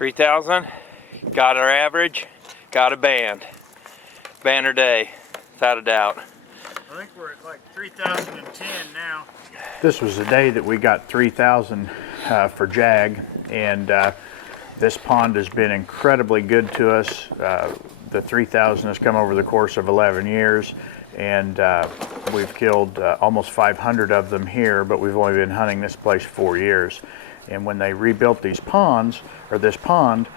3,000, got our average, got a band or day, without a doubt. I think we're at like 3,010 now. This was the day that we got 3,000 for Jag, and this pond has been incredibly good to us. The 3,000 has come over the course of 11 years, and we've killed almost 500 of them here, but we've only been hunting this place 4 years. And when they rebuilt these ponds, or this pond,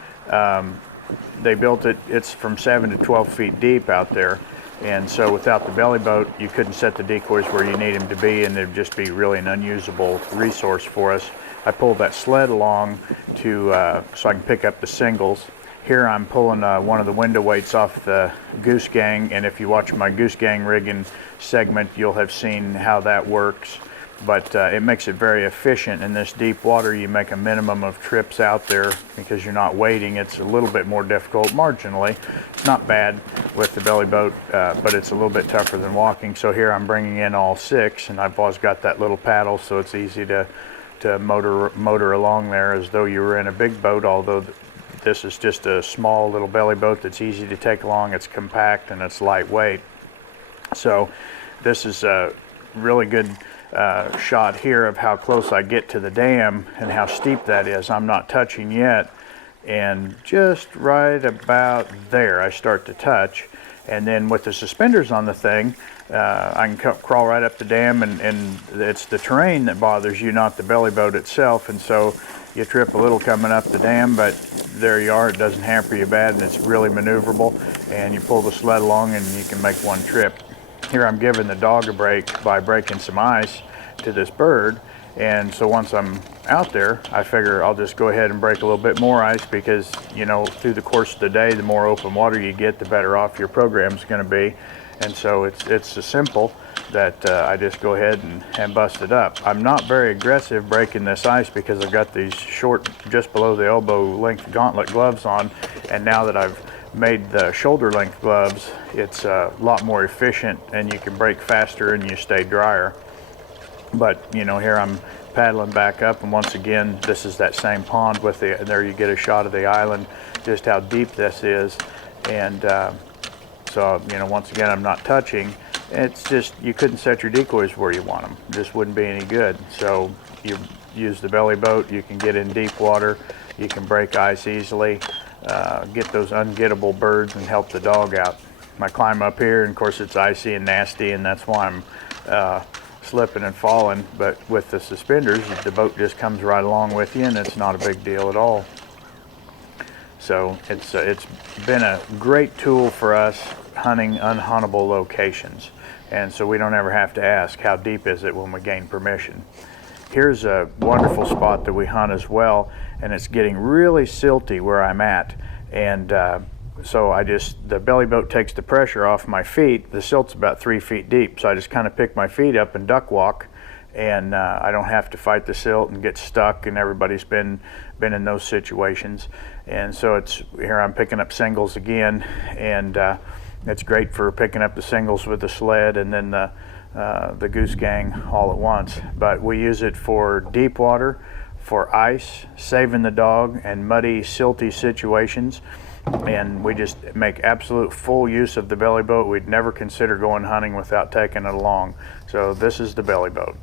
they built it, it's from 7 to 12 feet deep out there. And so without the belly boat, you couldn't set the decoys where you need them to be, and it'd just be really an unusable resource for us. I pulled that sled along to so I can pick up the singles. Here I'm pulling one of the window weights off the goose gang, and if you watch my goose gang rigging segment, you'll have seen how that works. But it makes it very efficient. In this deep water, you make a minimum of trips out there because you're not wading. It's a little bit more difficult marginally. It's not bad with the belly boat, but it's a little bit tougher than walking. So here I'm bringing in all 6, and I've always got that little paddle, so it's easy to motor along there as though you were in a big boat, although this is just a small little belly boat that's easy to take along. It's compact and it's lightweight. So this is a really good shot here of how close I get to the dam and how steep that is. I'm not touching yet, and just right about there I start to touch, and then with the suspenders on the thing, I can crawl right up the dam, and it's the terrain that bothers you, not the belly boat itself. And so you trip a little coming up the dam, but there you are. It doesn't hamper you bad, and it's really maneuverable, and you pull the sled along and you can make one trip. Here I'm giving the dog a break by breaking some ice to this bird, and so once I'm out there, I figure I'll just go ahead and break a little bit more ice, because you know, through the course of the day, the more open water you get, the better off your program's going to be. And so it's so simple that I just go ahead and bust it up. I'm not very aggressive breaking this ice because I've got these short, just below the elbow length gauntlet gloves on, and now that I've made the shoulder length gloves, it's a lot more efficient, and you can break faster and you stay drier. But you know, here I'm paddling back up, and once again, this is that same pond with there you get a shot of the island, just how deep this is. And so, you know, once again, I'm not touching. It's just, you couldn't set your decoys where you want them. It just wouldn't be any good. So you use the belly boat, you can get in deep water, you can break ice easily, get those ungettable birds and help the dog out. I climb up here, and of course it's icy and nasty, and that's why I'm slipping and falling. But with the suspenders, the boat just comes right along with you, and it's not a big deal at all. So it's been a great tool for us hunting unhuntable locations, and so we don't ever have to ask how deep is it when we gain permission. Here's a wonderful spot that we hunt as well, and it's getting really silty where I'm at, and so the belly boat takes the pressure off my feet. The silt's about 3 feet deep, so I just kind of pick my feet up and duck walk, and I don't have to fight the silt and get stuck, and everybody's been in those situations. And so here I'm picking up singles again, and it's great for picking up the singles with the sled and then the goose gang all at once. But we use it for deep water, for ice, saving the dog, and muddy, silty situations. And we just make absolute full use of the belly boat. We'd never consider going hunting without taking it along. So this is the belly boat.